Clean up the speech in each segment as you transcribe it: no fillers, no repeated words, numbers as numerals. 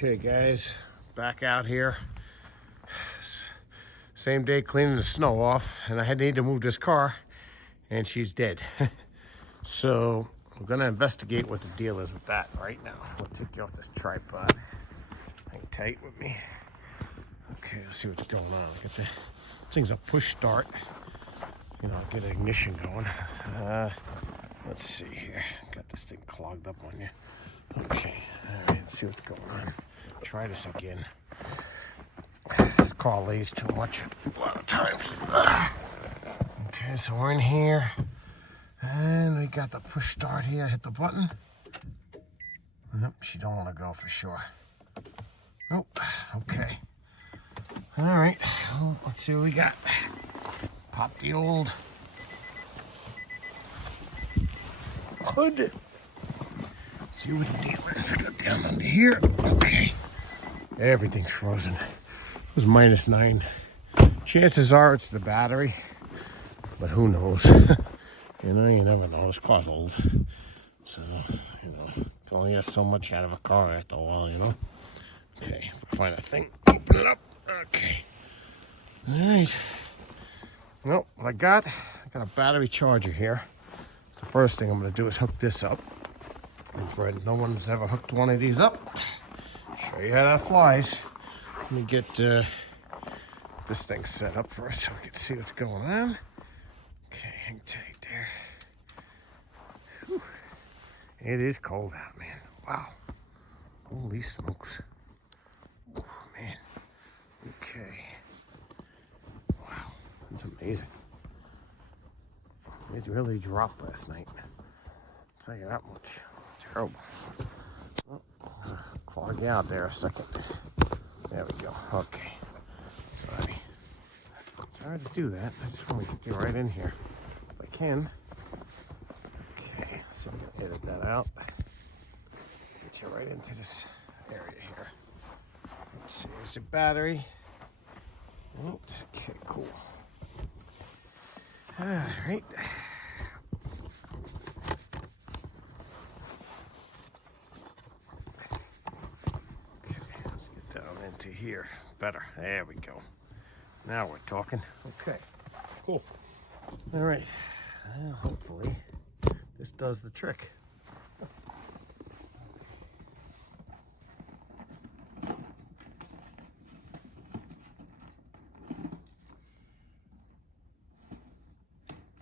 Okay guys, back out here. Same day cleaning the snow off, and I need to move this car, and she's dead. So we're gonna investigate what the deal is with that right now. I'll take you off this tripod. Hang tight with me. Okay, let's see what's going on. Get the thing's a push start. You know, get an ignition going. Let's see here. Got this thing clogged up on you. Okay, all right, let's see what's going on. Try this again. This car lays too much a lot of times. Okay, so we're in here. And we got the push start here. Hit the button. Nope, she don't want to go for sure. Nope, okay. All right, well, let's see what we got. Pop the old hood. See what the deal is. I got down under here. Okay. Everything's frozen. It was -9. Chances are it's the battery, but who knows? You know, you never know. This car's old. So, you know, you can only get so much out of a car after a while, you know? Okay, if I find a thing, open it up. Okay. All right. Well, what I got a battery charger here. So the first thing I'm going to do is hook this up. And for no one's ever hooked one of these up, show you how that flies. Let me get this thing set up first so we can see what's going on. Okay, hang tight there. Whew. It is cold out, man. Wow. Holy smokes. Oh, man. Okay. Wow. That's amazing. It really dropped last night. I'll tell you that much. Terrible. Oh, clog you out there a second. There we go. Okay. Sorry. It's hard to do that. I just want to get you right in here if I can. Okay. So I'm going to edit that out. Get you right into this area here. Let's see. Here's the battery. Okay, cool. All right. To here better. There we go. Now we're talking. Okay, cool. All right. Well, hopefully this does the trick.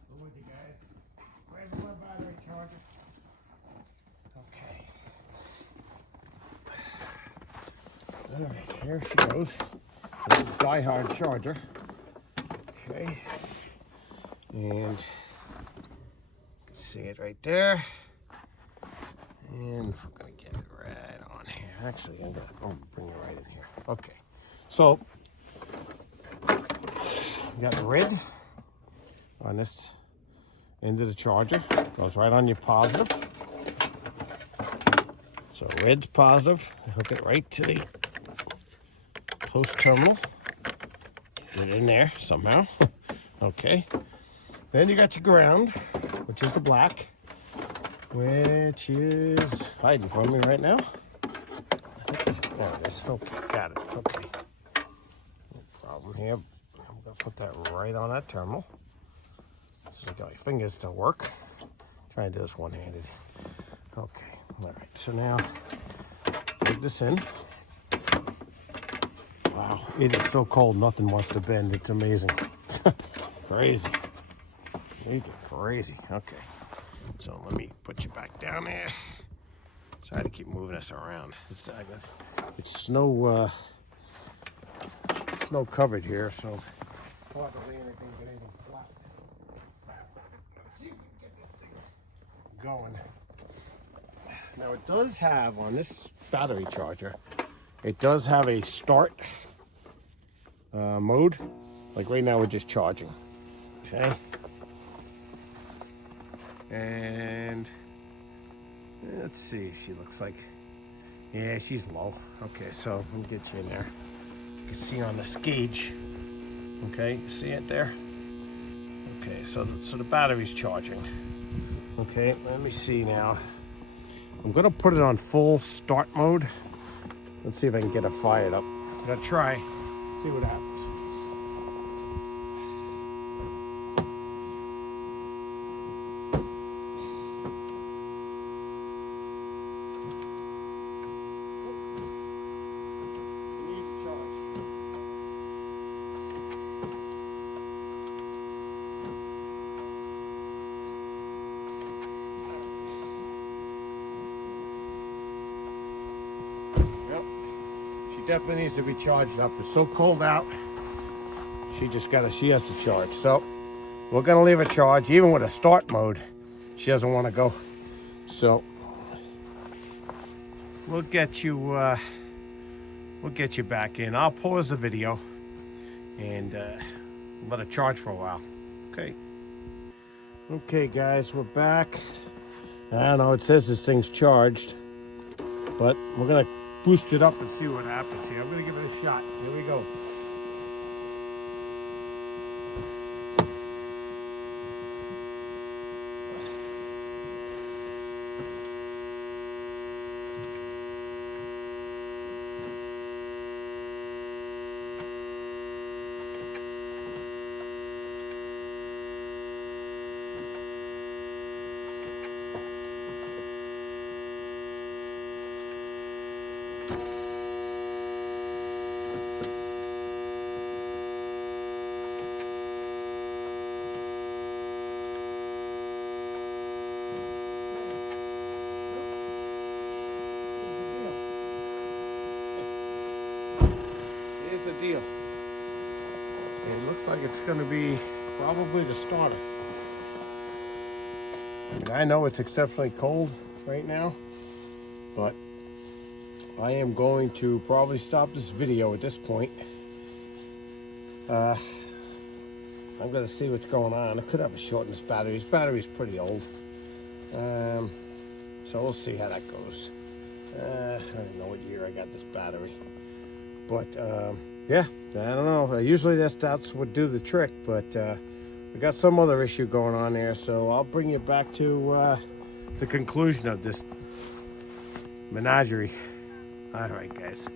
With you guys. Grab my battery charger. Okay. All right, here she goes. This is die-hard charger. Okay. And see it right there. And we're gonna get it right on here. Actually, I'm gonna bring it right in here. Okay. So you got the red on this end of the charger. Goes right on your positive. So red's positive. Hook it right to the post terminal. Get it in there somehow. Okay. Then you got your ground, which is the black, which is hiding from me right now. There it is. Okay, got it. Okay. No problem here. I'm gonna put that right on that terminal. So I got my fingers to work. Try and do this one-handed. Okay. All right. So now plug this in. Wow, it is so cold, nothing wants to bend. It's amazing. Crazy. You're crazy. Okay. So let me put you back down there. Sorry to keep moving us around. It's snow covered here, so hardly anything but even flat. Let's see if we can get this thing going. Now it does have on this battery charger, it does have a start mode. Like right now we're just charging. Okay. And let's see, she looks like, yeah, she's low. Okay, so let me get you in there. You can see on this gauge. Okay, you see it there? Okay, so the battery's charging. Okay, let me see now. I'm gonna put it on full start mode. Let's see if I can get it fired up. I'm gonna try, see what happens. Definitely needs to be charged up. It's so cold out. She has to charge. So we're gonna leave her charged. Even with a start mode, she doesn't want to go. So we'll get you back in. I'll pause the video and let her charge for a while. Okay guys, we're back. I know it says this thing's charged, but we're gonna boost it up and see what happens here. I'm gonna give it a shot. Here we go. Here's the deal. It looks like it's going to be probably the starter. I mean, I know it's exceptionally cold right now, but I am going to probably stop this video at this point. I'm going to see what's going on. I could have a short in this battery. This battery is pretty old. So we'll see how that goes. I don't know what year I got this battery. But yeah, I don't know. Usually that's what do the trick, but we got some other issue going on there. So I'll bring you back to the conclusion of this menagerie. All right, guys.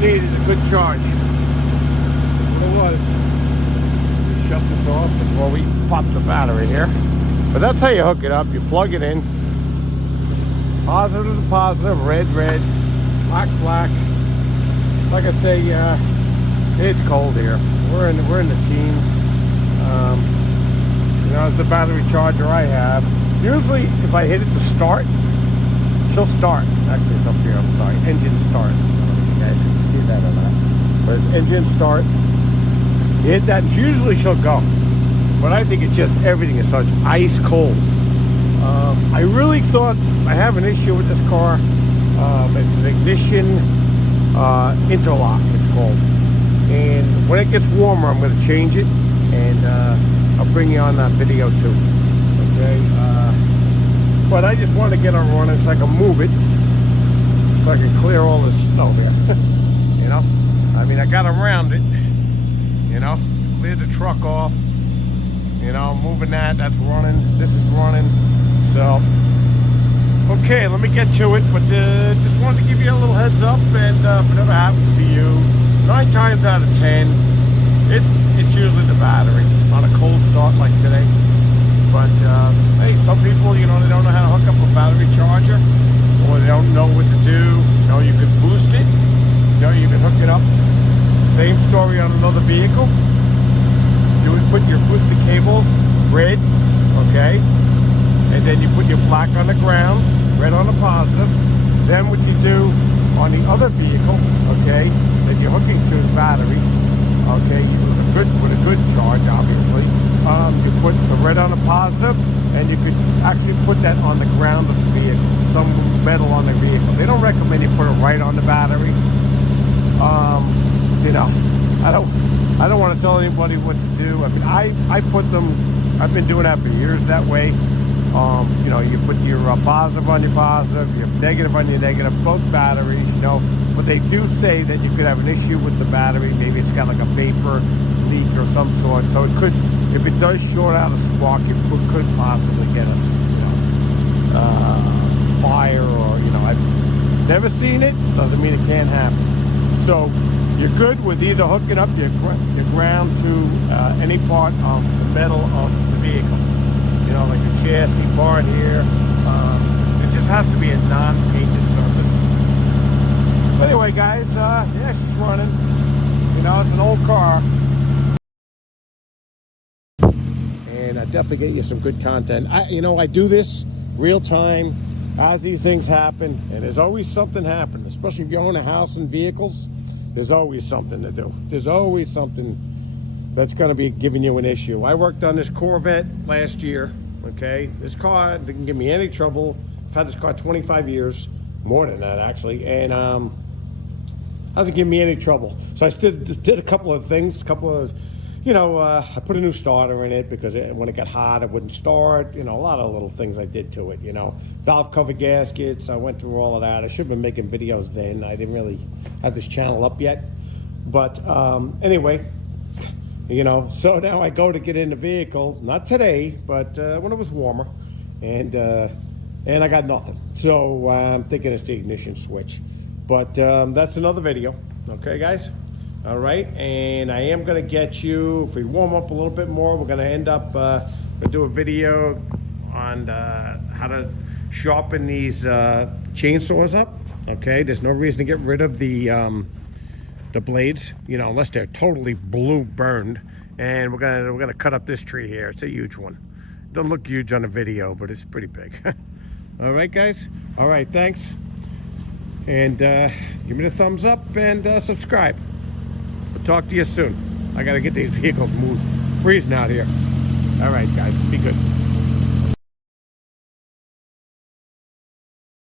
Needed a good charge. What it was. Shut this off before we pop the battery here. But that's how you hook it up. You plug it in. Positive to positive, red, red, black, black. Like I say, it's cold here. We're in the teens. You know, it's the battery charger I have. Usually, if I hit it to start, she'll start. Actually, it's up here. I'm sorry. Engine start. You guys can see that or not, but it's engine start. You hit that, usually she'll go, but I think it's just everything is such ice cold. I really thought I have an issue with this car. It's an ignition interlock, it's called, and when it gets warmer I'm going to change it, and I'll bring you on that video too. Okay, but I just want to get her running so I can move it, so I can clear all this snow here. You know, I mean, I got around it, you know, cleared the truck off, you know, moving that's running, this is running. So okay, let me get to it, but just wanted to give you a little heads up, and whatever happens to you, 9 times out of 10 it's usually the battery on a cold start like today. But hey, some people, you know, they don't know how to hook up a battery charger, or they don't know what to do. You know, you can boost it, you know, you can hook it up. Same story on another vehicle. You would put your booster cables red, okay, and then you put your black on the ground, red on the positive. Then what you do on the other vehicle, okay, that you're hooking to the battery, okay, with a good charge, obviously. You put the red on the positive, and you could actually put that on the ground of the vehicle, some metal on the vehicle. They don't recommend you put it right on the battery. You know, I don't want to tell anybody what to do. I mean, I put them I've been doing that for years that way. You know, you put your positive on your positive, your negative on your negative, both batteries, you know. But they do say that you could have an issue with the battery. Maybe it's got like a vapor leak or some sort. So it could, if it does short out a spark, it could possibly get us, you know, fire, or, you know, I've never seen it. Doesn't mean it can't happen. So you're good with either hooking up your ground to any part of the metal of the vehicle. You know, like the chassis part here. It just has to be a non-painted surface. But anyway, guys, yeah, she's running. You know, it's an old car. And I definitely get you some good content. You know, I do this real time as these things happen, and there's always something happening, especially if you own a house and vehicles. There's always something to do. There's always something that's going to be giving you an issue. I worked on this Corvette last year, okay? This car didn't give me any trouble. I've had this car 25 years, more than that actually, and hasn't given me any trouble. So I did a couple of things, you know, I put a new starter in it because when it got hot, it wouldn't start. You know, a lot of little things I did to it, you know. Valve cover gaskets, I went through all of that. I should have been making videos then. I didn't really have this channel up yet. But anyway, you know, so now I go to get in the vehicle, not today, but when it was warmer, and I got nothing. So I'm thinking it's the ignition switch. But that's another video, okay, guys? All right, and I am gonna get you, if we warm up a little bit more, we're gonna end up, gonna do a video on how to sharpen these chainsaws up, okay? There's no reason to get rid of the blades, you know, unless they're totally blue burned. And we're gonna cut up this tree here. It's a huge one. Doesn't look huge on the video, but it's pretty big. All right, guys? All right, thanks. And give me the thumbs up and subscribe. We'll talk to you soon. I gotta get these vehicles moved. Freezing out here. All right, guys, be good.